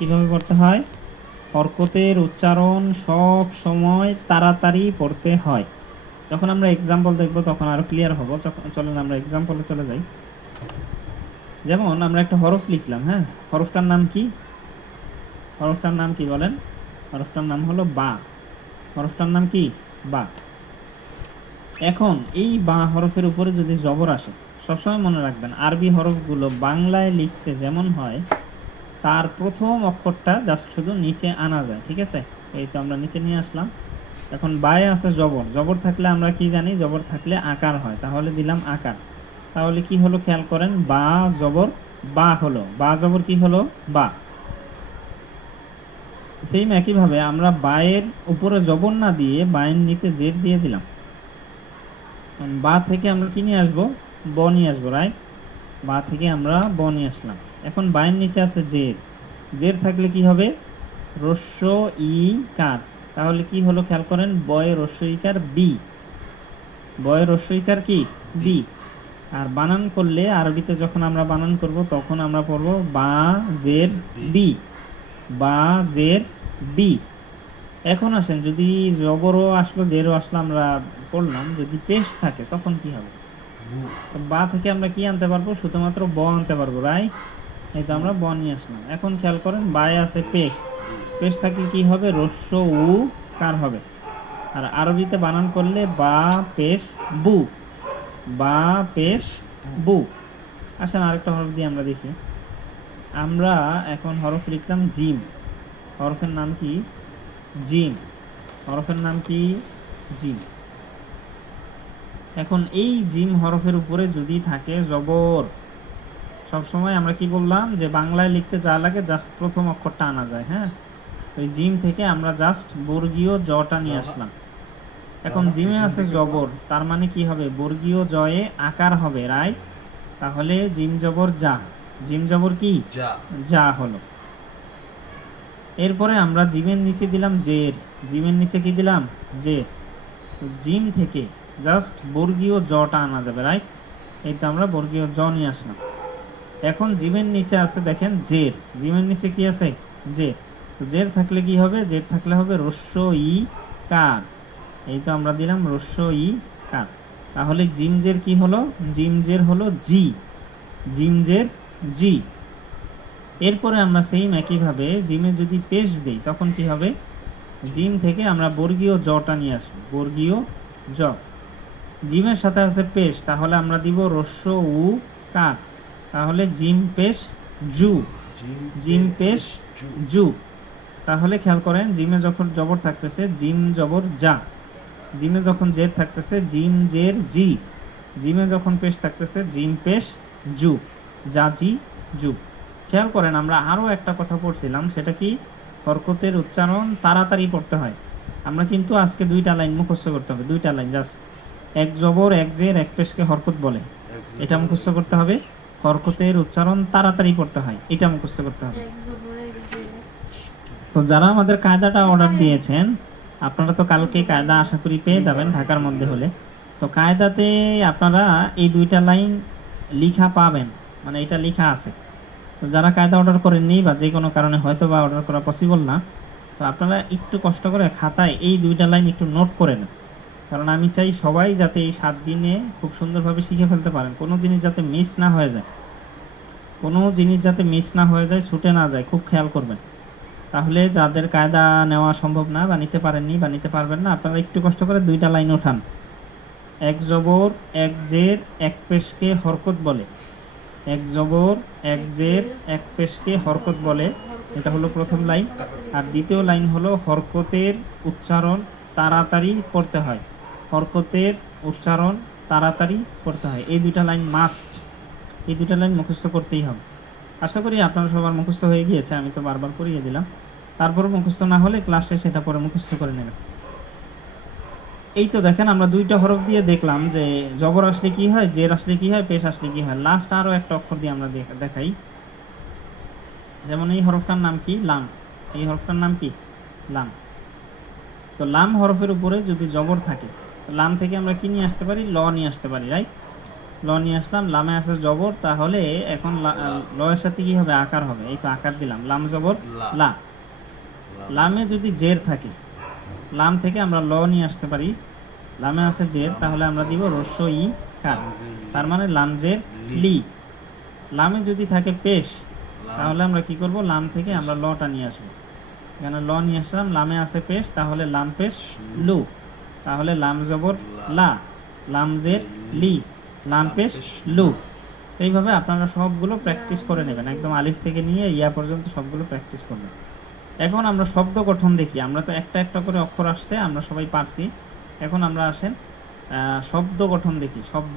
কিভাবে পড়তে হয়? হরকতের উচ্চারণ সব সময় তাড়াতাড়ি পড়তে হয়। যখন আমরা এক্সাম্পল দেখব তখন আরো ক্লিয়ার হব। চলেন আমরা এক্সাম্পলে চলে যাই। যেমন আমরা একটা হরফ লিখলাম, হ্যাঁ, হরফটার নাম কি? হরফটার নাম কি বলেন? হরফটার নাম হলো বা। হরফটার নাম কি? বা। এখন এই বা হরফের উপরে যদি জবর আসে, সবসময় মনে রাখবেন আরবি হরফগুলো বাংলায় লিখতে যেমন হয় তার প্রথম অক্ষরটা জাস্ট শুধু নিচে আনা যায়, ঠিক আছে? এই তো আমরা নিচে নিয়ে আসলাম। এখন বায়ে আছে জবর। জবর থাকলে আমরা কি জানি? জবর থাকলে আকার হয়, তাহলে দিলাম আকার। তাহলে কি হলো খেয়াল করেন, বা জবর বা হলো, বা জবর কি হলো? বা। সেম একইভাবে আমরা বায়ের উপরে জবর না দিয়ে বায়ের নিচে জের দিয়ে দিলাম। বা থেকে আমরা কি নিয়ে আসবো? ব নিয়ে আসবো, রাইট? বা থেকে আমরা ব নিয়ে আসলাম। এখন বায়ের নিচে আছে জের। জের থাকলে কি হবে? রস্য ই কার। তাহলে কি হলো খেয়াল করেন, বয় রস্য ইকার বি। বয় রস্য ইকার কি? বি। আর বানান করলে আরবিতে যখন আমরা বানান করব তখন আমরা পড়বো বা জের বি, বা জের বি। এখন আসেন, যদি জবরও আসলো জেরও আসলো আমরা পড়লাম, যদি পেশ থাকে তখন কি হবে? তো বা থেকে আমরা কি আনতে পারবো? শুধুমাত্র ব আনতে পারবো, রাইট? এই তো আমরা ব নিয়ে আসলাম। এখন খেয়াল করেন বায়ে আছে পেশ। পেশ থাকলে কি হবে? রস্য উ কার হবে। আর আরবিতে বানান করলে বা পেশ বু, বা পেশ বু। আসেন আরেকটা হরফ দিয়ে আমরা দেখি। আমরা এখন হরফ লিখলাম জিম। হরফের নাম কি? জিম। হরফের নাম কি? জিম। এখন এই জিম হরফের উপরে যদি থাকে জবর, সবসময় আমরা কি বললাম যে বাংলায় লিখতে যা লাগে জাস্ট প্রথম অক্ষরটা আনা যায়, হ্যাঁ? ওই জিম থেকে আমরা জাস্ট বর্গীয় জটা নিয়ে আসলাম। এখন জিমে আছে জবর, তার মানে কি হবে? বর্গীয় জয়ে আকার হবে, রাইট? তাহলে জিম জবর যা। জিম জবর কি? যা হলো। এরপরে আমরা জিমের নিচে দিলাম জের। জিমের নিচে কি দিলাম? জের। তো জিম থেকে জাস্ট বর্গীয় জটা আনা যাবে, রাইট? এই তো আমরা বর্গীয় জ নিয়ে আসলাম। এখন জিমের নিচে আছে দেখেন জের। জিমের নিচে কি আছে? জের। তো জের থাকলে কি হবে? জের থাকলে হবে রস্য ই কার। এই তো আমরা দিলাম রস্য ই কার। তাহলে জিমজের কি হলো? জিমজের হলো জি। জিমজের জি। এরপরে আমরা সেম একইভাবে জিমে যদি পেশ দেই তখন কি হবে? জিম থেকে আমরা বর্গীয় জটা নিয়ে আসবো, বর্গীয় জ। জিমের সাথে আছে পেশ, তাহলে আমরা দিব রস্য উ কার। তাহলে জিম পেশ জু। জিম পেশ জু। তাহলে খেয়াল করেন জিমে যখন জবর থাকতেছে জিম জবর যা। জিমে যখন জের থাকতেছে জিম জের জি। জিমে যখন পেশ থাকতেছে জিম পেশ জু। যা জি জু। খেয়াল করেন আমরা আরো একটা কথা পড়ছিলাম, সেটা কি? হরকতের উচ্চারণ তাড়াতাড়ি পড়তে হয়। আমরা কিন্তু আজকে দুইটা লাইন মুখস্থ করতে হবে, দুইটা লাইন জাস্ট। এক জবর এক জের এক পেশকে হরকত বলে, এটা মুখস্থ করতে হবে। হরকতের উচ্চারণ তাড়াতাড়ি পড়তে হয়, এটা মুখস্থ করতে হবে। তো যারা আমাদের কায়দাটা অর্ডার দিয়েছেন, আপনারা তো কালকে কায়দা আশা করি পেয়ে যাবেন ঢাকার মধ্যে হলে। তো কায়দাতে আপনারা এই দুইটা লাইন লিখা পাবেন, মানে এটা লিখা আছে। তো যারা কায়দা অর্ডার করেননি বা যে কোনো কারণে হয়তো বা অর্ডার করা পসিবল না, তো আপনারা একটু কষ্ট করে খাতায় এই দুইটা লাইন একটু নোট করে নেন। কারণ আমি চাই সবাই যাতে এই 7 দিনে খুব সুন্দরভাবে শিখে ফেলতে পারেন, কোনো জিনিস যাতে মিস না হয়ে যায়, কোনো জিনিস যাতে মিস না হয়ে যায়, ছুটে না যায়, খুব খেয়াল করবেন। তাহলে যাদের কায়দা নেওয়া সম্ভব না বা নিতে পারেননি বা নিতে পারবেন না, আপনারা একটু কষ্ট করে দুইটা লাইন ওঠান। এক জবর এক জের এক পেশকে হরকত বলে। এক জবর এক জের এক পেশকে হরকত বলে, এটা হলো প্রথম লাইন। আর দ্বিতীয় লাইন হলো হরকতের উচ্চারণ তাড়াতাড়ি করতে হয়। হরকতের উচ্চারণ তাড়াতাড়ি করতে হয়, এই দুইটা লাইন মাস্ট। এই দুইটা লাইন মুখস্থ করতেই হবে। আশা করি আপনারা সবার মুখস্থ হয়ে গিয়েছে, আমি তো বারবার করিয়ে দিলাম। তারপর মুখস্থ না হলে ক্লাসে সেটা পরে মুখস্থ করে নেবেন। এই তো দেখেন আমরা দুইটা হরফ দিয়ে দেখলাম যে জবর আসলে কি হয়, জের আসলে কি হয়, পেশ আসলে কি হয়। লাস্ট আরো একটা অক্ষর দিয়ে আমরা দেখাই। যেমন এই হরফটার নাম কি? লাম। এই হরফটার নাম কি? লাম। তো লাম হরফের উপরে যদি জবর থাকে, লাম থেকে আমরা কি নিয়ে আসতে পারি? ল নিয়ে আসতে পারি, রাইট? ল নিয়ে আসলাম, লামে আছে জবর, তাহলে এখন লয়ের সাথে কি হবে? আকার হবে। এই তো আকার দিলাম, লাম জবর লা। লা। লাম। লামে যদি জের থাকে, লাম থেকে আমরা ল নিয়ে আসতে পারি। লামে আছে জের, লাম তাহলে আমরা দিব রস্য ই কার, লামজের লি। তার মানে লাম জের লি। লি। লামে যদি থাকে পেশ, লাম তাহলে আমরা কি করব? লাম থেকে পেশ। আমরা লটা নিয়ে আসবো। এখানে ল নিয়ে আসলাম, লামে আছে পেশ, তাহলে লাম পেশ লু। লু, তাহলে লাম জবর লা। লা, লাম জের লি, লাম লাম পেশ পেশ লু। লু। এইভাবে আপনারা সবগুলো প্র্যাকটিস করে নেবেন, একদম আলিফ থেকে নিয়ে ইয়া পর্যন্ত সবগুলো প্র্যাকটিস করবেন। এখন আমরা শব্দ গঠন দেখি। আমরা তো একটা একটা করে অক্ষর আসছে, আমরা সবাই পারছি। এখন আমরা আসেন শব্দ গঠন দেখি। শব্দ,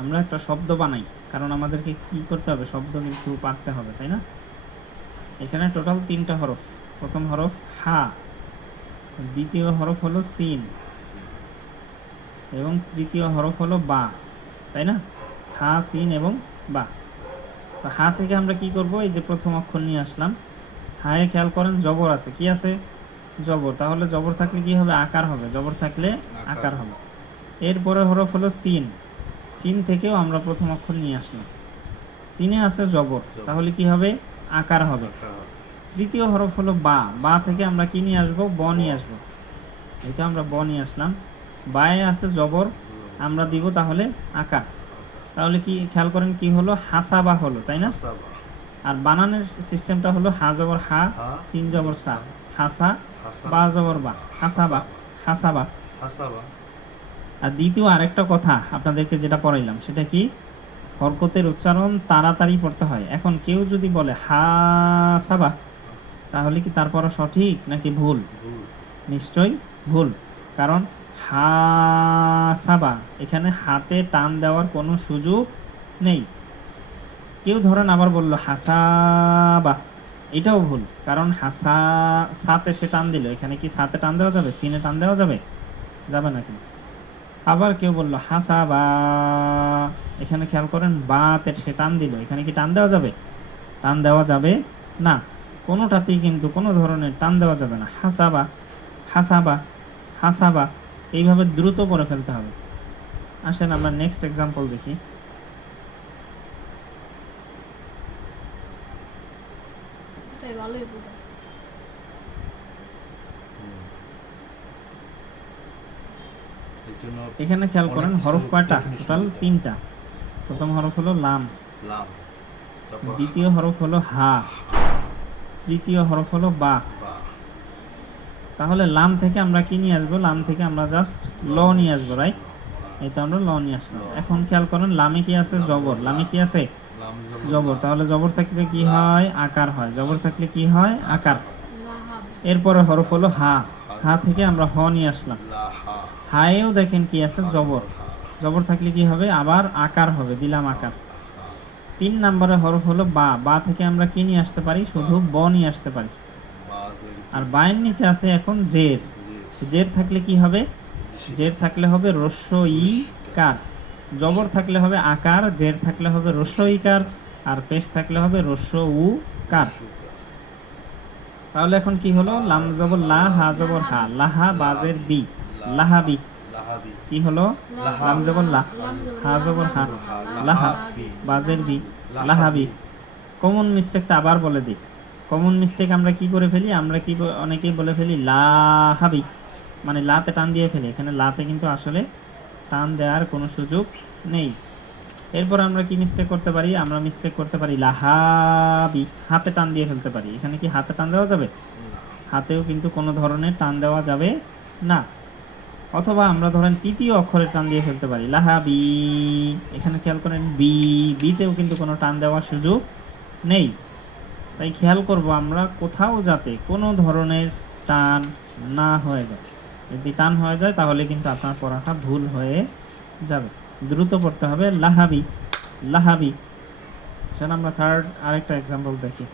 আমরা একটা শব্দ বানাই, কারণ আমাদেরকে কি করতে হবে? শব্দ কিন্তু পারতে হবে, তাই না? এখানে টোটাল 3টা হরফ। প্রথম হরফ হা, দ্বিতীয় হরফ হলো সিন, এবং তৃতীয় হরফ হলো বা, তাই না? হা, সিন এবং বা। তো হা থেকে আমরা কি করব? এই যে প্রথম অক্ষর নিয়ে আসলাম, হায়ে খেয়াল করেন জবর আছে, কি আছে? জবর, তাহলে জবর থাকলে কি হবে? আকার হবে। জবর থাকলে আকার হবে। এরপরে হরফ হলো সিন, সিন থেকেও আমরা প্রথম অক্ষর নিয়ে আসলাম, সিনে আছে জবর, তাহলে কি হবে? আকার হবে। আকার হবে। তৃতীয় হরফ হলো বা, বা থেকে আমরা কি নিয়ে আসবো? ব নিয়ে আসবো। এটা আমরা ব নিয়ে আসলাম, বায়ে আছে জবর, আমরা দিব তাহলে আকার। তাহলে কি খেয়াল করেন কি হলো? হাসাবা হলো, তাই না? হাসাবা। আর বানানের সিস্টেমটা হলো হা জবর হা, হা, সিন জবর সা, হাসা, হাসা, বা জবর বা, হাসাবা, হাসাবা। হাসাবা। আর দ্বিতীয় আরেকটা কথা আপনাদেরকে যেটা পড়াইলাম, সেটা কি? হরকতের উচ্চারণ তাড়াতাড়ি পড়তে হয়। এখন কেউ যদি বলে হাসাবা, তাহলে কি তারপর সঠিক নাকি ভুল? ভুল। নিশ্চয়ই ভুল, কারণ হাসাবা এখানে হাতে টান দেওয়ার কোনো সুযোগ নেই। কেউ ধরেন আবার বলল হাসাবা, এটাও ভুল, কারণ হাসা সাতে সে টান দিল, এখানে কি সাতে টান দেওয়া যাবে? সিনে টান দেওয়া যাবে? যাবে না কিন্তু। আবার কেউ বলল হাসাবা, এখানে খেয়াল করেন বাতে সে টান দিল, এখানে কি টান দেওয়া যাবে? টান দেওয়া যাবে না। কোনোটাতেই কিন্তু কোনো ধরনের টান দেওয়া যাবে না। হাসাবা, হাসাবা, হাসাবা, এইভাবে দ্রুত করে ফেলতে হবে। আসেন আমরা নেক্সট এক্সাম্পল দেখি। এটাই ভালোই বোঝা। এর জন্য এখানে খেয়াল করেন অনেক কিছু হরফ কয়টা? definition টোটাল দিতে হবে। 3টা। প্রথম হরফ হলো লাম, লাম। তারপর দ্বিতীয় হরফ হলো হা, তৃতীয় হরফ হলো বা। বা। তাহলে লাম থেকে আমরা কি নিয়ে আসবো? লাম থেকে আমরা জাস্ট ল নিয়ে আসবো, রাইট? এই তো আমরা ল নিয়ে আসলাম। এখন খেয়াল করেন লামে কি আছে? জবর। লামে কি আছে? লাম জবর, তাহলে জবর থাকলে কি হয়? আকার হয়। জবর থাকলে কি হয়? আকার। লাহাব। এরপরে হরফ হলো হা, হা থেকে আমরা হ নিয়ে আসলাম। লাহা। হায়েও দেখেন কি আছে? জবর। জবর থাকলে কি হবে? আবার আকার হবে, দিলাম আকার। 3 নম্বরে হরফ হলো বা, বা থেকে আমরা কি নিয়ে আসতে পারি? শুধু ব নিয়ে আসতে পারি। বাজের আর বায়ের নিচে আছে এখন জের, জের থাকলে কি হবে? জের থাকলে হবে রস্য ই কার, জবর থাকলে হবে আকার, জের থাকলে হবে রস্য ই কার, আর পেশ থাকলে হবে রস্য উ কার। তাহলে এখন কি হলো? লাম জবর লা, হা জবর হা, লাহা, বাজের বি, লাহাবি। লাহাবি। কি হলো? লাহা। লাম জবর লা, হা জবর হা, লাহা, বাজের বি, লাহাবি। কমন মিস্টেকটা আবার বলে দিই। কমন মিস্টেক আমরা কি করে ফেলি? আমরা কি অনেকেই বলে ফেলি লাহাবি, মানে লাতে টান দিয়ে ফেলি। এখানে লাতে কিন্তু আসলে টান দেওয়ার কোনো সুযোগ নেই। এরপর আমরা কি মিস্টেক করতে পারি? আমরা মিস্টেক করতে পারি লাহাবি, হাতে টান দিয়ে ফেলতে পারি। এখানে কি হাতে টান দেওয়া যাবে? হাতেও কিন্তু কোনো ধরনের টান দেওয়া যাবে না। অথবা আমরা ধরেন তৃতীয় অক্ষরে টান দিয়ে ফেলতে পারি লাহাবি, এখানে খেয়াল করেন বি, বিতেও কিন্তু কোনো টান দেওয়ার সুযোগ নেই। তাই খেয়াল করব আমরা কোথাও যাতে কোনো ধরনের টান না হয়ে যায়। যদি টান হয়ে যায় তাহলে কিন্তু আপনার পড়াটা ভুল হয়ে যাবে। দ্রুত পড়তে হবে লাহাবি, লাহাবি। সেটা আমরা থার্ড আরেকটা এক্সাম্পল দেখি।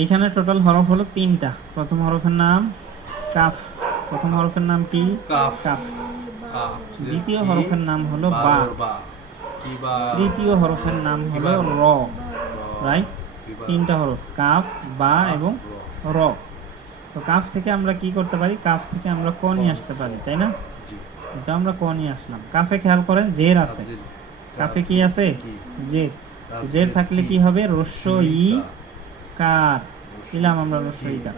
এইখানে টোটাল হরফ হলো 3টা। প্রথম হরফের নাম কাফ। প্রথম হরফের নাম কি? কাফ। কাফ। কাফ দ্বিতীয় হরফের নাম হলো বা। বা কিবা তৃতীয় হরফের নাম হলো র। রাইট, তিনটা হরফ কাফ, বা এবং র। তো কাফ থেকে আমরা কি করতে পারি? কাফ থেকে আমরা ক নিয়ে আসতে পারি, তাই না? জি এটা আমরা ক নিয়ে আসলাম। কাফে খেয়াল করেন জের আছে। কাফে কি আছে? জের। জের থাকলে কি হবে? রস্য ই কার, দিলাম আমরা রস্য ই কার।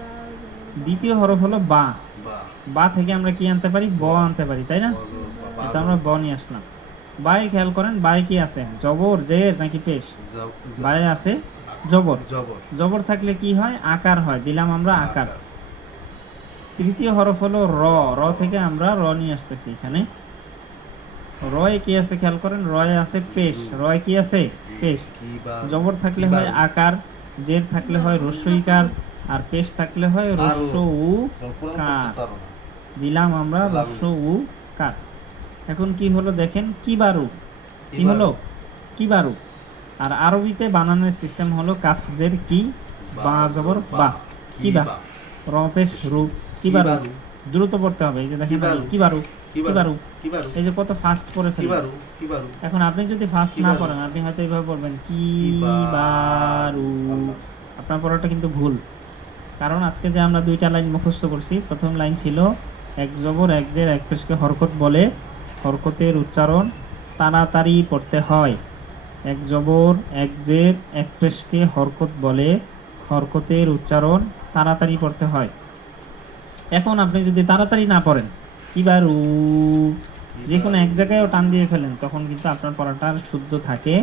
দ্বিতীয় হরফ হলো বা। বা বা থেকে আমরা কি আনতে পারি? ব আনতে পারি, তাই না? এটা আমরা ব নিয়ে আসলাম। বাই খেয়াল করেন, বাই কি আছে? জবর, জের নাকি পেশ? বাই আছে জবর। জবর জবর থাকলে কি হয়? আকার হয়, দিলাম আমরা আকার। তৃতীয় হরফ হলো র। র থেকে আমরা র নিয়ে আসতেছি এখানে। রয়ে কি আছে খেয়াল করেন? রয়ে আছে পেশ। রয় কি আছে? পেশ। জবর থাকলে হয় আকার, জের থাকলে হয় রস্যইকার, আর পেশ থাকলে হয় রস্য উ কার, দিলাম আমরা রস্য উ কার। এখন কি হলো দেখেন, কিবারু। কি হলো? কিবারু। আর আরবিতে বানানোর সিস্টেম হলো কাফ জের কি, বা জবর বা, কিবা, র পেশ রু, কিবারু। দ্রুত পড়তে হবে। এই যে দেখেন কিবারু, কিবারু, এই যে কত ফাস্ট করে ফেলবেন। এখন আপনি যদি ফাস্ট না পড়েন, আপনি হয়তো এইভাবে পড়বেন কিবারু, আপনার পড়াটা কিন্তু ভুল। কারণ আজকে যে আমরা দুইটা লাইন মুখস্থ করছি, প্রথম লাইন ছিল এক জবর এক জের এক পেশকে হরকত বলে, হরকতের উচ্চারণ তাড়াতাড়ি পড়তে হয়। এক জবর এক জের এক পেশকে হরকত বলে, হরকতের উচ্চারণ তাড়াতাড়ি পড়তে হয়। এখন আপনি যদি তাড়াতাড়ি না পড়েন, কিবারু যে কোনো এক জায়গায়ও টান দিয়ে ফেলেন, তখন কিন্তু আপনার পড়াটা আর শুদ্ধ থাকে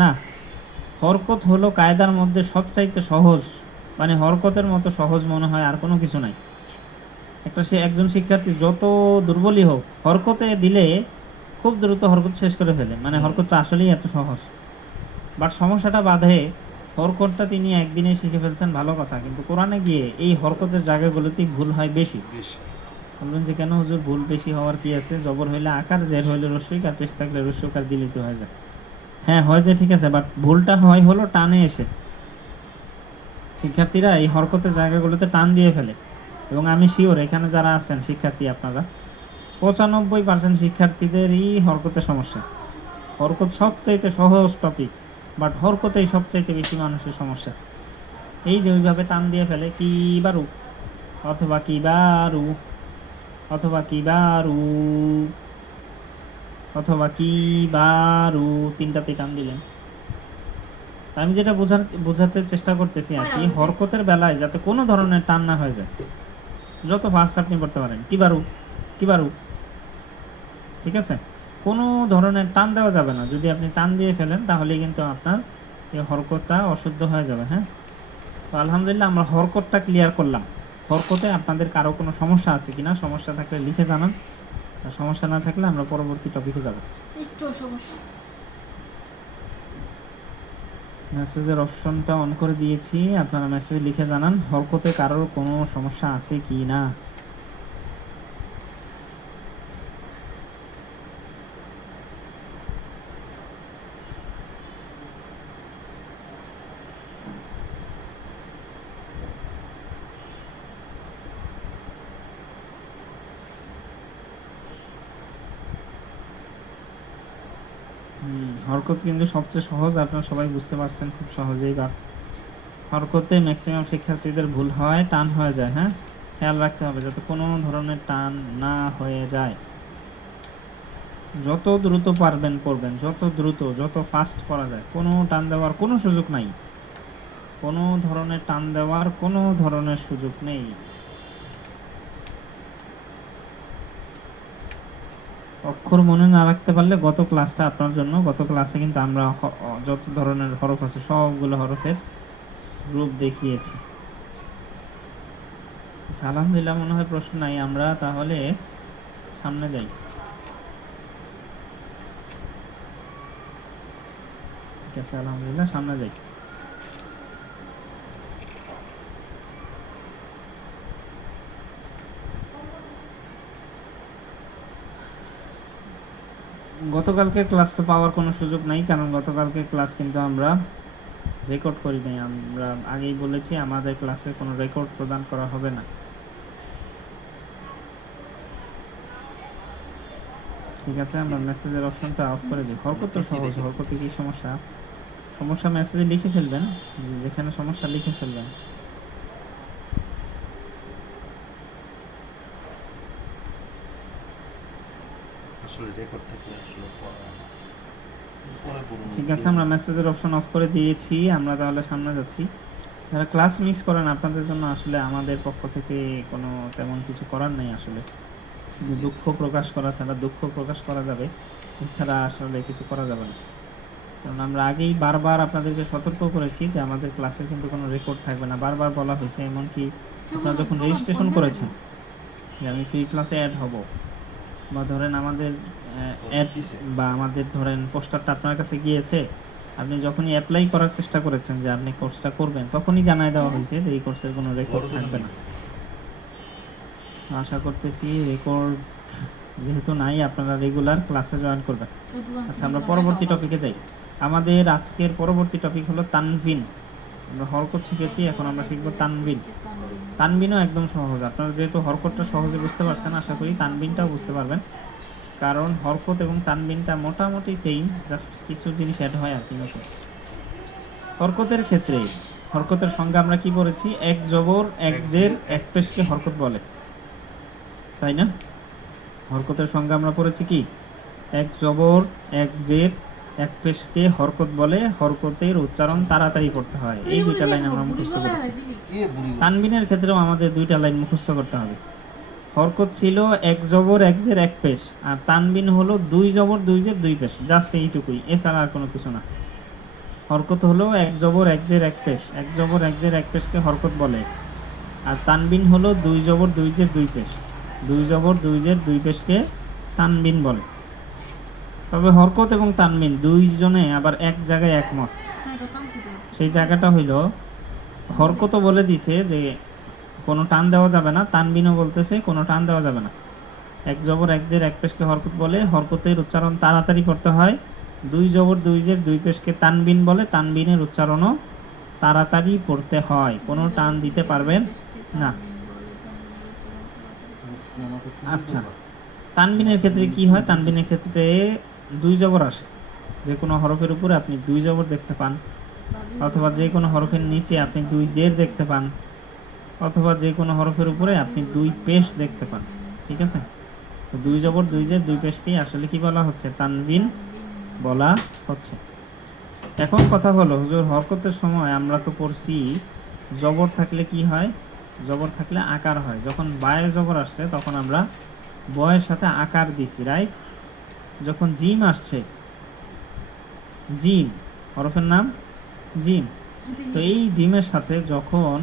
না। হরকত হলো কায়দার মধ্যে সবচাইতে সহজ, মানে হরকতের মতো সহজ মনে হয় আর কোনো কিছু নাই। একজন শিক্ষার্থী যত দুর্বলই হোক, হরকতে দিলে খুব দ্রুত হরকত শেষ করে ফেলে, মানে হরকতটা আসলেই এত সহজ। বাট সমস্যাটা বাধে, হরকতটা তিনি একদিনে শিখে ফেলছেন, ভালো কথা, কিন্তু কোরআনে গিয়ে এই হরকতের জায়গাগুলোতেই ভুল হয় বেশি। বলবেন যে কেন হুজুর ভুল বেশি হওয়ার কি আছে? জবর হইলে আকার, জের হইলে রস্যই কার, পেশ থাকলে রস্যকার দিলিত হয়ে যায়। হ্যাঁ হয় যে, ঠিক আছে, বাট ভুলটা হয় হলো টানে এসে। শিক্ষার্থীরা এই হরকতের জায়গাগুলোতে টান দিয়ে ফেলে, এবং আমি শিওর এখানে যারা আছেন শিক্ষার্থী, আপনারা 95% শিক্ষার্থীদেরই হরকতের সমস্যা। হরকত সবচাইতে সহজ টপিক, বাট হরকতেই সবচাইতে বেশি মানুষের সমস্যা। এই যে ওইভাবে টান দিয়ে ফেলে, কিবারু অথবা কিবারু অথবা কিবারু অথবা কিবারু, তিনটাতে টান দিলেন। আমি যেটা বোঝাতে চেষ্টা করতেছি আর কি, হরকতের বেলায় যাতে কোনো ধরনের টান না হয়ে যায়, যত ফাস্ট আপনি পড়তে পারেন কিবারু কিবারু, ঠিক আছে? কোনো ধরনের টান দেওয়া যাবে না। যদি আপনি টান দিয়ে ফেলেন তাহলে কিন্তু আপনার এই হরকতটা অশুদ্ধ হয়ে যাবে। হ্যাঁ, তো আলহামদুলিল্লাহ আমরা হরকতটা ক্লিয়ার করলাম। হরকতে আপনাদের কারো কোনো সমস্যা আছে কিনা? সমস্যা থাকলে লিখে জানান, আর সমস্যা না থাকলে আমরা পরবর্তী টপিকে যাব। একটু সমস্যা। মেসেজের অপশনটা অন করে দিয়েছি, আপনারা মেসেজ লিখে জানান হরকতে কারোর কোনো সমস্যা আছে কি না। হরকত কিন্তু সবচেয়ে সহজ, আপনারা সবাই বুঝতে পারছেন খুব সহজেই। বা হরকতে ম্যাক্সিমাম শিক্ষার্থীদের ভুল হয়, টান হয়ে যায়। হ্যাঁ, খেয়াল রাখতে হবে যাতে কোনো ধরনের টান না হয়ে যায়। যত দ্রুত পারবেন পড়বেন, যত দ্রুত, যত ফাস্ট করা যায়। কোনো টান দেওয়ার কোনো সুযোগ নাই, কোনো ধরনের টান দেওয়ার কোনো ধরনের সুযোগ নেই। অক্ষর মনে না রাখতে পারলে গত ক্লাসটা আপনার জন্য। গত ক্লাসে কিন্তু আমরা যত ধরনের হরফ আছে সবগুলো হরফের রূপ দেখিয়েছি। আলহামদুলিল্লাহ, মনে হয় প্রশ্ন নাই, আমরা তাহলে সামনে যাই। ঠিক আছে, আলহামদুলিল্লাহ সামনে যাই। গতকালকে ক্লাস তো পাওয়ার কোনো সুযোগ নাই, কারণ গতকালকে ক্লাস কিন্তু আমরা রেকর্ড করি নাই। আমরা আগেই বলেছি আমাদের ক্লাসে কোনো রেকর্ড প্রদান করা হবে না। ঠিক আছে, আমরা মেসেজের অপশনটা অফ করে দিই। হরকত তো সহজ, হরকতে কি সমস্যা? সমস্যা মেসেজে লিখে ফেলবেন, যেখানে সমস্যা লিখে ফেলবেন। আসলে রেকর্ড থাকলে আসলে পরে বলুন। ঠিক আছে, আমরা মেসেজের অপশন অফ করে দিয়েছি। আমরা তাহলে সামনে যাচ্ছি। যারা ক্লাস মিস করেন আপনাদের জন্য আসলে আমাদের পক্ষ থেকে কোনো তেমন কিছু করার নেই আসলে। শুধু দুঃখ প্রকাশ করা ছাড়া, দুঃখ প্রকাশ করা যাবে, এছাড়া আসলে কিছু করা যাবে না। কারণ আমরা আগেই বারবার আপনাদেরকে সতর্ক করেছি যে আমাদের ক্লাসে কিন্তু কোনো রেকর্ড থাকবে না। বারবার বলা হয়েছে, এমনকি আপনারা যখন রেজিস্ট্রেশন করেছেন যে আমি ফ্রি ক্লাসে অ্যাড হব, বা ধরেন আমাদের অ্যাড বা আমাদের ধরেন পোস্টারটা আপনার কাছে গিয়েছে, আপনি যখনই অ্যাপ্লাই করার চেষ্টা করেছেন যে আপনি কোর্সটা করবেন, তখনই জানায় দেওয়া হয়েছে যে এই কোর্সের কোনো রেকর্ড থাকবে না। আশা করতেছি রেকর্ড যেহেতু নাই, আপনারা রেগুলার ক্লাসে জয়েন করবেন। আচ্ছা, আমরা পরবর্তী টপিকে যাই। আমাদের আজকের পরবর্তী টপিক হলো তানভিন। আমরা হরকত শিখেছি, এখন আমরা শিখবো তানভিন। তানবিনও একদম সহজ। আপনারা যেহেতু হরকতটা সহজে বুঝতে পারছেন, আশা করি তানবিনটাও বুঝতে পারবেন। কারণ হরকত এবং তানবিনটা মোটামুটি সেম, জাস্ট কিছু জিনিস অ্যাড হয় আর কি নতুন। হরকতের ক্ষেত্রে হরকতের সংজ্ঞা আমরা কি পড়েছি? এক জবর এক জের এক পেশকে হরকত বলে, তাই না? হরকতের সংজ্ঞা আমরা পড়েছি কি? এক জবর এক জের এক পেশকে হরকত বলে, হরকতের উচ্চারণ তাড়াতাড়ি করতে হয়। এই দুইটা লাইন আমরা মুখস্থ করেছি। তানবিনের ক্ষেত্রেও আমাদের দুইটা লাইন মুখস্থ করতে হবে। হরকত ছিল এক জবর এক জের এক পেশ, আর তানবিন হলো দুই জবর দুই জের দুই পেশ, জাস্ট এইটুকুই, এছাড়া আর কোনো কিছু না। হরকত হলো এক জবর এক জের এক পেশ, এক জবর এক জের এক পেশকে হরকত বলে। আর তানবিন হলো দুই জবর দুই জের দুই পেশ, দুই জবর দুই জের দুই পেশকে তানবিন বলে। তবে হরকত এবং তানবিন দুইজনে আবার এক জায়গায় একমত। সেই জায়গাটা হইল, হরকত বলে দিছে যে কোনো টান দেওয়া যাবে না, তানবিনও বলতেছে কোনো টান দেওয়া যাবে না। এক জবর এক জের এক পেশকে হরকত বলে, হরকতের উচ্চারণ তাড়াতাড়ি করতে হয়। দুই জবর দুই জের দুই পেশকে তানবিন বলে, তানবিনের উচ্চারণও তাড়াতাড়ি পড়তে হয়, কোনো টান দিতে পারবেন না। আচ্ছা, তানবিনের ক্ষেত্রে কি হয়? তানবিনের ক্ষেত্রে দুই জবর আসে। যে কোনো হরফের উপরে আপনি দুই জবর দেখতে পান, অথবা যে কোনো হরফের নিচে আপনি দুই জের দেখতে পান, অথবা যে কোনো হরফের উপরে আপনি দুই পেশ দেখতে পান। ঠিক আছে, তো দুই জবর দুই জের দুই পেশকেই আসলে কি বলা হচ্ছে? তানবিন বলা হচ্ছে। এখন কথা হলো, হুজুর হরকতের সময় আমরা তো পড়ছি জবর থাকলে কি হয়? জবর থাকলে আকার হয়। যখন বায়ে জবর আসছে তখন আমরা বয়ের সাথে আকার দিচ্ছি, রাইট? যখন জিম আসছে, জিম হরফের নাম জিম, তো এই জিমের সাথে যখন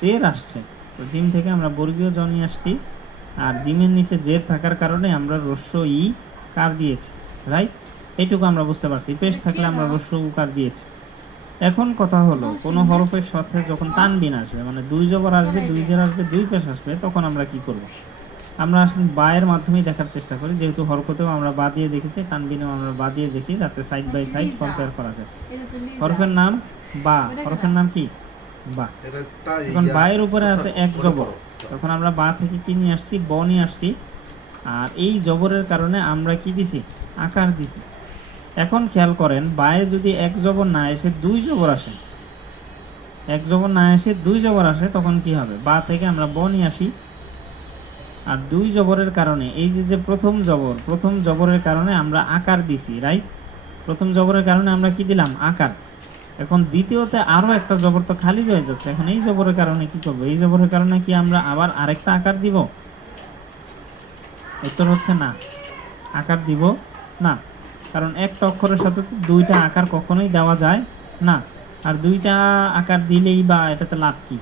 জের আসছে, তো জিম থেকে আমরা বর্গীয় জ নিয়ে আসছি, আর জিমের নিচে জের থাকার কারণে আমরা রস্য ই কার দিয়েছি, রাইট? এইটুকু আমরা বুঝতে পারছি। পেশ থাকলে আমরা রস্য উকার দিয়েছি। এখন কথা হলো, কোনো হরফের সাথে যখন তানবিন আসবে, মানে দুই জবর আসবে, দুই জের আসবে, দুই পেশ আসবে, তখন আমরা কি করব? আমরা আসলে বায়ের মাধ্যমেই দেখার চেষ্টা করি, যেহেতু হরকতেও আমরা বা দিয়ে দেখেছি, তানবিনেও আমরা বা দিয়ে দেখি, যাতে সাইড বাই সাইড কম্পেয়ার করা যায়। হরফের নাম বা, হরফের নাম কি? বা। এখন বায়ের উপরে আছে এক জবর, তখন আমরা বা থেকে কি নিয়ে আসছি? ব নিয়ে আসছি। আর এই জবরের কারণে আমরা কি দিছি? আকার দিছি। এখন খেয়াল করেন, বায়ে যদি এক জবর না এসে দুই জবর আসে, এক জবর না এসে দুই জবর আসে, তখন কি হবে? বা থেকে আমরা ব নিয়ে আসি, আর দুই জবরের কারণে এই যে প্রথম জবর, প্রথম জবরের কারণে আমরা আকার দিছি, রাইট? প্রথম জবরের কারণে আমরা কি দিলাম? আকার। এখন দ্বিতীয়তে আরো একটা জবর তো খালি হয়ে যাচ্ছে, এখন এই জবরের কারণে কি করবো? এই জবরের কারণে কি আমরা আবার আরেকটা আকার দিব? উত্তর হচ্ছে না, আকার দিব না। কারণ একটা অক্ষরের সাথে তো দুইটা আকার কখনোই দেওয়া যায় না। আর দুইটা আকার দিলেই বা এটাতে লাভ কি?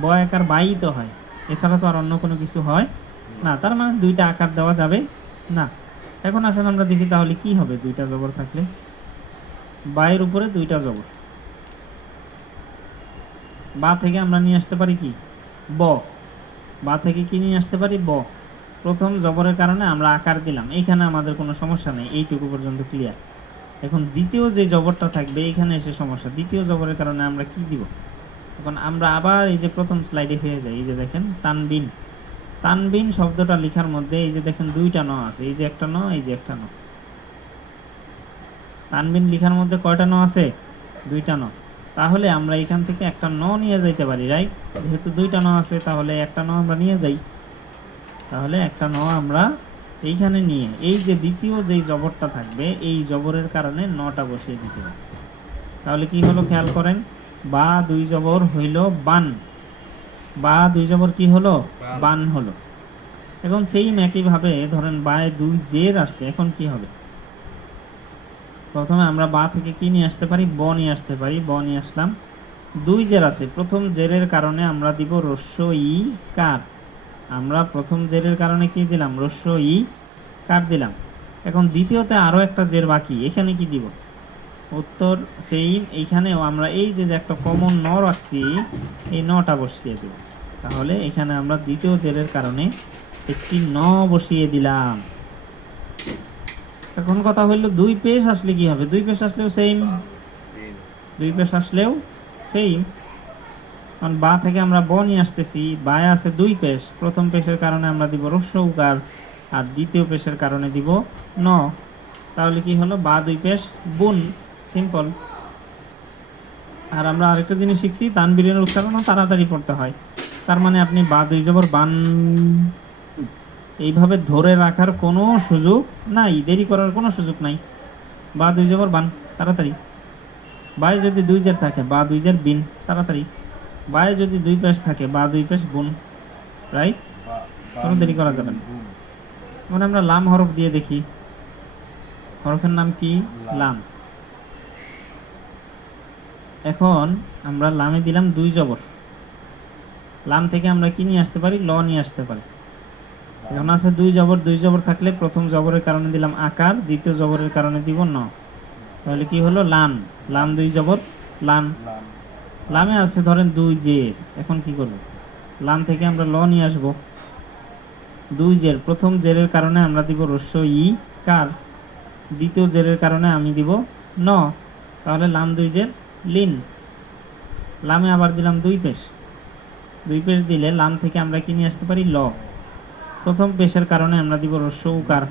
ব আকার বাই তো হয়, এছাড়া তো আর অন্য কোনো কিছু হয় না। তার মানে দুইটা আকার দেওয়া যাবে না। এখন আসলে আমরা দেখি তাহলে কি হবে দুইটা জবর থাকলে। বায়ের উপরে দুইটা জবর, বা থেকে আমরা নিয়ে আসতে পারি কি? ব। বা থেকে কি নিয়ে আসতে পারি? ব। প্রথম জবরের কারণে আমরা আকার দিলাম, এইখানে আমাদের কোনো সমস্যা নেই, এইটুকু পর্যন্ত ক্লিয়ার। এখন দ্বিতীয় যে জবরটা থাকবে, এইখানে এসে সমস্যা। দ্বিতীয় জবরের কারণে আমরা কি দিব? এখন আমরা আবার এই যে প্রথম স্লাইডে ফিরে যাই, এই যে দেখেন তানবিন, তানবিন শব্দটা লেখার মধ্যে এই যে দেখেন দুইটা ন আছে, এই যে একটা ন, এই যে একটা ন। তানবিন লেখার মধ্যে কয়টা ন আছে? দুইটা ন। তাহলে আমরা এখান থেকে একটা ন নিয়ে যাইতে পারি, রাইট? যেহেতু দুইটা ন আছে তাহলে একটা ন আমরা নিয়ে যাই। তাহলে একটা ন আমরা এইখানে নিয়ে এই যে দ্বিতীয় যেই জবরটা থাকবে এই জবরের কারণে নটা বসিয়ে দিতে হবে। তাহলে কি হলো খেয়াল করেন, বা দুই জবর হইল বান, বা দুই জবর কি হলো? বান। বান হলো। এখন সেই একই ভাবে ধরেন বায়ে দুই জের আসছে, এখন কি হবে? প্রথমে আমরা বা থেকে কি নিয়ে আসতে পারি? ব নিয়ে আসতে পারি। ব নিয়ে আসলাম, দুই জের আছে, প্রথম জেরের কারণে আমরা দিব রস্য ই কার। আমরা প্রথম জেরের কারণে কি দিলাম? রস্য ই কার দিলাম। এখন দ্বিতীয়তে আরো একটা জের বাকি, এখানে কি দিব? উত্তর সেম, এইখানেও আমরা এই যে একটা কমন ন রাখছি, এই নটা বসিয়ে দেব। তাহলে এখানে আমরা দ্বিতীয় জেরের কারণে একটি ন বসিয়ে দিলাম। এখন কথা হইল দুই পেশ আসলে কি হবে? দুই পেশ আসলেও সেম, তিন। দুই পেশ আসলেও সেম। কারণ বা থেকে আমরা ব নিয়ে আসতেছি, বায়ে আছে দুই পেশ, প্রথম পেশের কারণে আমরা দিব রস্য উকার, আর দ্বিতীয় পেশের কারণে দিব ন। তাহলে কি হলো? বা দুই পেশ বুন, সিম্পল। আর আমরা আরেকটা জিনিস শিখছি, তানবীরের উচ্চারণও তাড়াতাড়ি পড়তে হয়। তার মানে আপনি বা দুই জবর বান এইভাবে ধরে রাখার কোনো সুযোগ নাই, দেরি করার কোনো সুযোগ নাই। বা দুই জবর বান, তাড়াতাড়ি। বায়ে যদি দুই জের থাকে, বা দুই জের বিন, তাড়াতাড়ি। বায়ে যদি দুই পেশ থাকে, বা দুই পেশ বুন, রাইট? কোনো দেরি করা যাবে না। মানে আমরা লাম হরফ দিয়ে দেখি, হরফের নাম কি? লাম। এখন আমরা লামে দিলাম দুই জবর, লাম থেকে আমরা কি নিয়ে আসতে পারি? ল নিয়ে আসতে পারি। এখন আছে দুই জবর, দুই জবর থাকলে প্রথম জবরের কারণে দিলাম আকার, দ্বিতীয় জবরের কারণে দিব ন। তাহলে কি হলো? লান। লাম দুই জবর লান। লামে আছে ধরেন দুই জের, এখন কি করব? লাম থেকে আমরা ল নিয়ে আসব। দুই জের, প্রথম জেরের কারণে আমরা দিব রস্য ই কার, দ্বিতীয় জেরের কারণে আমি দিব ন। তাহলে লাম দুই জের লিন। লামে আবার দিলাম দুই পেশ, দুই পেশ দিলে লাম থেকে আমরা কি নিয়ে আসতে পারি? ল। প্রথম পেশের কারণে আমরা দিব রস্য উকার,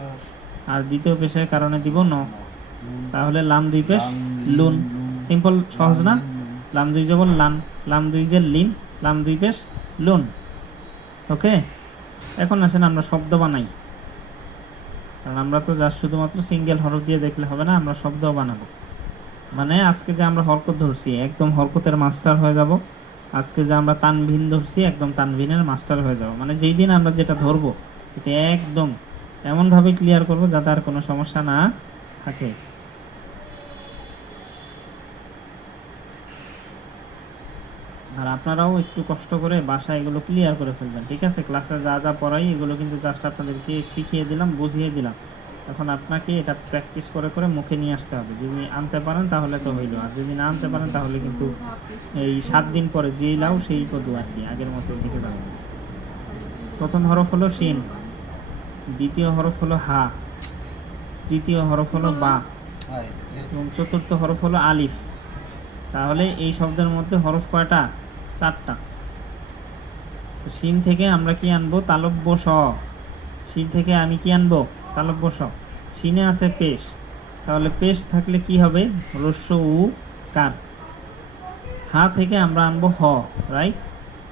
আর দ্বিতীয় পেশের কারণে দিব ন। তাহলে লাম দুই পেশ লুন। সিম্পল, সহজ না? লাম দুই জবর লান, লাম দুই জের লিন, লাম দুই পেশ লুন। ওকে, এখন আসেন আমরা শব্দ বানাই। কারণ আমরা তো জাস্ট শুধুমাত্র সিঙ্গেল হরফ দিয়ে দেখলে হবে না, আমরা শব্দ বানাবো। মানে আজকে যে আমরা হরকত ধরছি একদম হরকতের মাস্টার হয়ে যাব। আজকে যে আমরা তানভিন ধরছি একদম তানভিনের মাস্টার হয়ে যাব। মানে যেই দিন আমরা যেটা ধরবো এটা একদম এমনভাবে ক্লিয়ার করবো যাতে আর কোনো সমস্যা না থাকে। আর আপনারাও একটু কষ্ট করে বাসায় এগুলো ক্লিয়ার করে ফেলবেন, ঠিক আছে? ক্লাসে যা যা পড়াই এগুলো কিন্তু জাস্ট আপনাদেরকে শিখিয়ে দিলাম, বুঝিয়ে দিলাম। এখন আপনাকে এটা প্র্যাকটিস করে করে মুখে নিয়ে আসতে হবে। যদি আনতে পারেন তাহলে তো হইলো, আর যদি না আনতে পারেন তাহলে কিন্তু এই 7 দিন পরে যেই লাও সেই কদু আর কি, আগের মতো দিকে যাবে। প্রথম হরফ হলো শিন, দ্বিতীয় হরফ হলো হা, তৃতীয় হরফ হলো বা, এবং চতুর্থ হরফ হলো আলিফ। তাহলে এই শব্দের মধ্যে হরফ কয়টা? 4টা। শিন থেকে আমরা কি আনবো? তালব্য স। শিন থেকে আমি কি আনবো? তালব্য স। শিনে আছে পেশ, তাহলে পেশ থাকলে কি হবে? রস্য উ কার। হা থেকে আমরা আনবো হ, রাইট?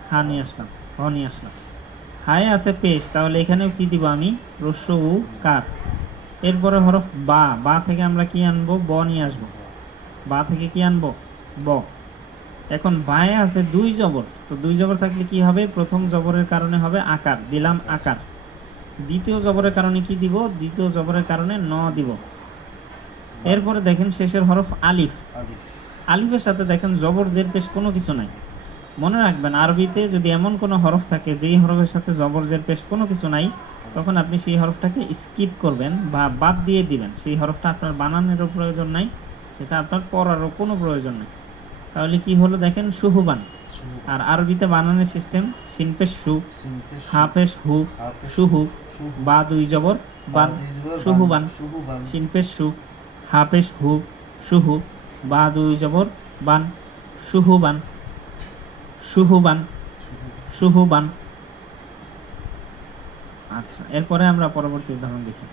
হা নিয়ে আসলাম, হ নিয়ে আসলাম। হায়ে আছে পেশ, তাহলে এখানেও কি দিব আমি? রস্য উ কার। এরপরে হরফ বা, বা থেকে আমরা কি আনবো? ব নিয়ে আসবো। বা থেকে কি আনবো? ব। এখন বায়ে আছে দুই জবর, তো দুই জবর থাকলে কি হবে? প্রথম জবরের কারণে হবে আকার, দিলাম আকার। দ্বিতীয় জবরের কারণে কি দিব? দ্বিতীয় জবরের কারণে ন দিব। এরপরে দেখেন শেষের হরফ আলিফ। আলিফের সাথে দেখেন জবর জের পেশ কোনো কিছু নাই। মনে রাখবেন আরবিতে যদি এমন কোনো হরফ থাকে যেই হরফের সাথে জবর জের পেশ কোনো কিছু নাই, তখন আপনি সেই হরফটাকে স্কিপ করবেন বা বাদ দিয়ে দিবেন। সেই হরফটা আপনার বানানেরও প্রয়োজন নাই, এটা আপনার পড়ারও কোনো প্রয়োজন নেই। তাহলে কি হলো দেখেন? সুহুবান। আর আরবিতে বানানের সিস্টেম শিন পেশ সু, হা পেশ হু, সুহু, বা দুই জবর বান, সুহুবান। শিন পেশ সু, হা পেশ হু, সুহু, বা দুই জবর বান, সুহুবান, সুহুবান, সুহুবান। আচ্ছা, এরপরে আমরা পরবর্তী উদাহরণ দেখি।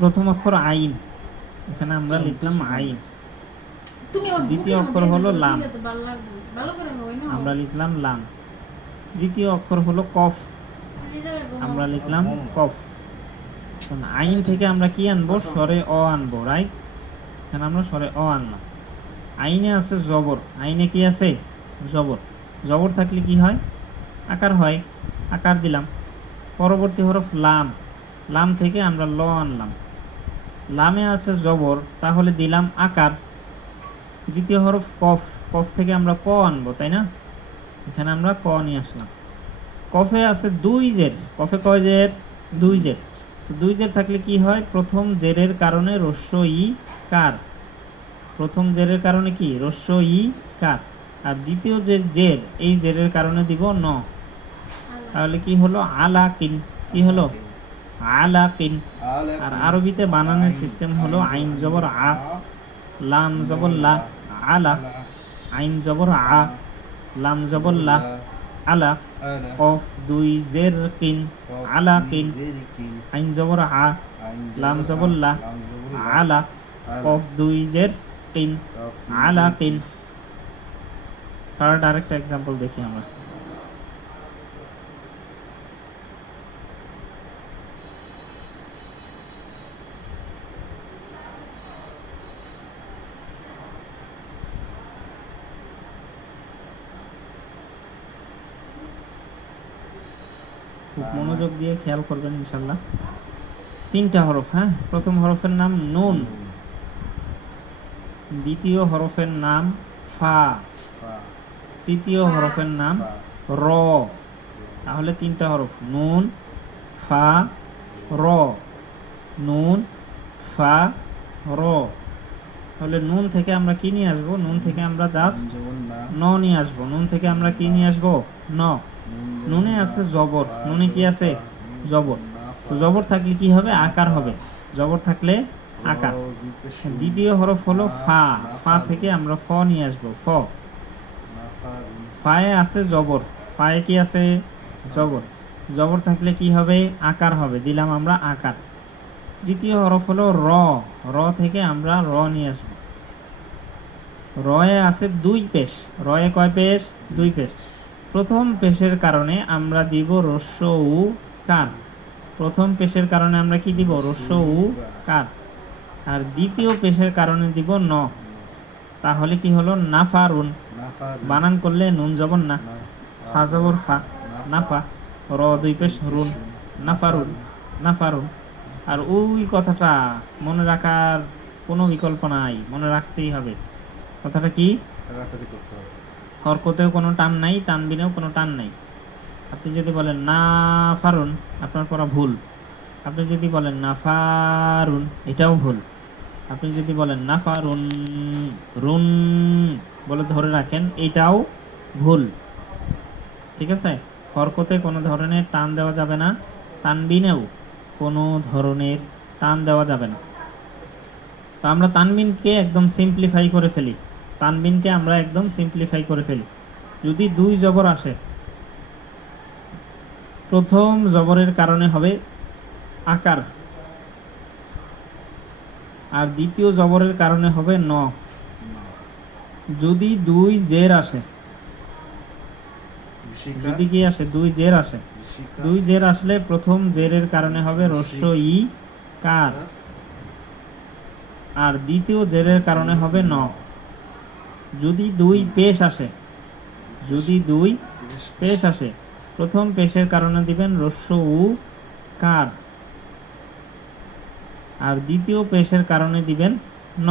প্রথম অক্ষর আইন, এখানে আমরা লিখলাম আইন। তুমি আমার দ্বিতীয় বুকের অক্ষর মধ্যে হলো এনে লাম। দিলে তো ভালো লাগবে। ভালো করে হয় না? আমরা লিখলাম লাম। দ্বিতীয় অক্ষর হলো কফ, এই জায়গায় ঘুমাও। আমরা লিখলাম কফ। এখন আইন থেকে আমরা কি আনবো? স্বরে অ আনবো, রাইট? এখানে আমরা স্বরে অ আনলাম। আইনে আছে জবর, আইনে কি আছে? জবর। জবর থাকলে কি হয়? আকার হয়, আকার দিলাম। পরবর্তী হরফ লাম, লাম থেকে আমরা ল আনলাম। লামে আছে জবর, তাহলে দিলাম আকার। দ্বিতীয় হরফ কফ, কফ থেকে আমরা ক আনবো, তাই না? এখানে আমরা ক নিয়ে আসলাম। কফে আছে দুই জের, কফে কয় জের? দুই জের। তো দুই জের থাকলে কি হয়? প্রথম জেরের কারণে রস্য ই কার, প্রথম জেরের কারণে কি? রস্য ই কার। আর দ্বিতীয় যে জের, এই জেরের কারণে দিব ন। তাহলে কি হলো? আলাকিন। কি হলো? আলাকিন। আর আরবিতে বানানোর সিস্টেম হলো আইন জবর আ, লাম জবর লা, আলা। আইন জবর আ, লাম জবর লা, আলা। কফ দুই জের কিন, আলাকিন। আইন জবর আ, লাম জবর লা, আলা। কফ দুই জের কিন, আলাকিন। থার্ড আরেকটা এক্সাম্পল দেখি আমরা। খুব মনোযোগ দিয়ে খেয়াল করবেন ইনশাল্লাহ। তিনটা হরফ, হ্যাঁ? প্রথম হরফের নাম নুন, দ্বিতীয় হরফের নাম ফা, তৃতীয় হরফের নাম র। তাহলে তিনটা হরফ, নুন, ফা, র। নুন, ফা, র। তাহলে নুন থেকে আমরা কি নিয়ে আসবো? নুন থেকে আমরা জাস্ট ন নিয়ে আসবো। নুন থেকে আমরা কি নিয়ে আসবো? ন। নুনে আছে জবর, নুনে কি আছে? জবর। তো জবর থাকলে কি হবে? আকার হবে। জবর থাকলে আকার। দ্বিতীয় হরফ হলো ফা, ফা থেকে আমরা ফ নিয়ে আসবো, ফ। ফায়ে আছে জবর, ফায়ে কি আছে? জবর। জবর থাকলে কি হবে? আকার হবে, দিলাম আমরা আকার। দ্বিতীয় হরফ হলো র, র থেকে আমরা র নিয়ে আসবো। রয়ে আছে দুই পেশ, রয়ে কয় পেশ? দুই পেশ। প্রথম পেশের কারণে আমরা দিব রস্য উ কার। প্রথম পেশের কারণে আমরা কি দিব? রস্য উ কার। আর দ্বিতীয় পেশের কারণে দিব ন। তাহলে কি হলো? নাফারুন। বানান করলে নুন জবর না, ফা জবর ফা, নাফা। র দুই পেশ রুন, নাফারুন, নাফারুন। আর ওই কথাটা মনে রাখার কোনো বিকল্প নাই, মনে রাখতেই হবে। কথাটা কি? হরকতেও কোনো টান নাই, তানবিনেও কোনো টান নাই। আপনি যদি বলেন না ফারুন, আপনার পড়া ভুল। আপনি যদি বলেন না ফারুন, এটাও ভুল। আপনি যদি বলেন না ফারুন রুন বলে ধরে রাখেন, এটাও ভুল। ঠিক আছে? হরকতে কোনো ধরনের টান দেওয়া যাবে না, তানবিনেও কোনো ধরনের টান দেওয়া যাবে না। তো আমরা তানবিনকে একদম সিম্পলিফাই করে ফেলি, তানবিনকে আমরা একদম সিম্পলিফাই করে ফেলি। যদি দুই জবর আসে, প্রথম জবরের কারণে হবে আকার, আর দ্বিতীয় জবরের কারণে হবে ন। যদি দুই জের আসে, যদি কি আসে? দুই জের আসে। দুই জের আসলে প্রথম জেরের কারণে হবে রস্য ই কার, আর দ্বিতীয় জেরের কারণে হবে ন। যদি দুই পেশ আসে, যদি দুই পেশ আসে, প্রথম পেশের কারণে দিবেন রস্য উ কার, আর দ্বিতীয় পেশের কারণে দিবেন ন।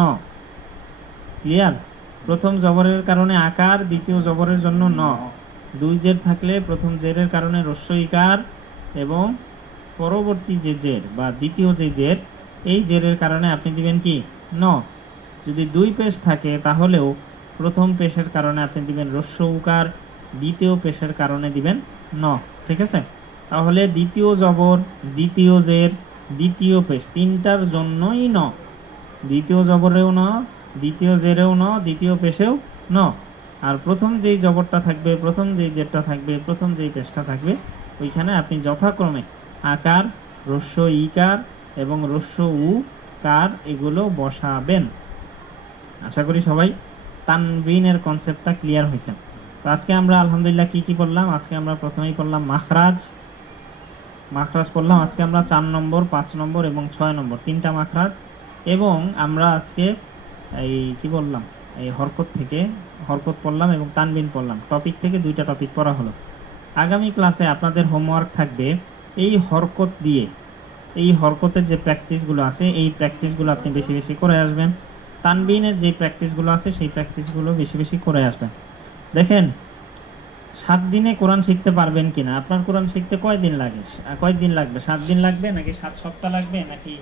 ক্লিয়ার? প্রথম জবরের কারণে আকার, দ্বিতীয় জবরের জন্য ন। দুই জের থাকলে প্রথম জেরের কারণে রস্য ইকার, এবং পরবর্তী যে জের বা দ্বিতীয় যে জের, এই জেরের কারণে আপনি দিবেন কি? ন। যদি দুই পেশ থাকে তাহলেও প্রথম পেশের কারণে আপনি দিবেন রস্য উকার, দ্বিতীয় পেশের কারণে দিবেন ন। ঠিক আছে? তাহলে দ্বিতীয় জবর, দ্বিতীয় জের, দ্বিতীয় পেশ, তিনটার জন্যই ন। দ্বিতীয় জবরেও ন, দ্বিতীয় জেরেও ন, দ্বিতীয় পেশেও ন। আর প্রথম যেই জবরটা থাকবে, প্রথম যেই জেরটা থাকবে, প্রথম যেই পেশটা থাকবে, ওইখানে আপনি যথাক্রমে আকার, রস্য ইকার এবং রস্য উ কার এগুলো বসাবেন। আশা করি সবাই তানবিনের কনসেপ্টটা ক্লিয়ার হয়েছে। তো আজকে আমরা আলহামদুলিল্লাহ কি কি পড়লাম? আজকে আমরা প্রথমেই পড়লাম মাখরাজ। মাখরাজ পড়লাম আজকে আমরা 4 নম্বর, 5 নম্বর এবং 6 নম্বর, তিনটা মাখরাজ। এবং আমরা আজকে এই কি বললাম, এই হরকত থেকে হরকত পড়লাম এবং তানবিন পড়লাম। টপিক থেকে দুইটা টপিক পড়া হলো। আগামী ক্লাসে আপনাদের হোমওয়ার্ক থাকবে এই হরকত দিয়ে, এই হরকতের যে প্র্যাকটিসগুলো আছে এই প্র্যাকটিসগুলো আপনি বেশি বেশি করে আসবেন। তানবিনের যে প্র্যাকটিসগুলো আছে সেই প্র্যাকটিসগুলো বেশি বেশি করে আসবেন। দেখেন 7 দিনে কোরআন শিখতে পারবেন কিনা? আপনার কোরআন শিখতে কয়দিন লাগে? কয়দিন লাগবে? 7 দিন লাগবে নাকি 7 সপ্তাহ লাগবে নাকি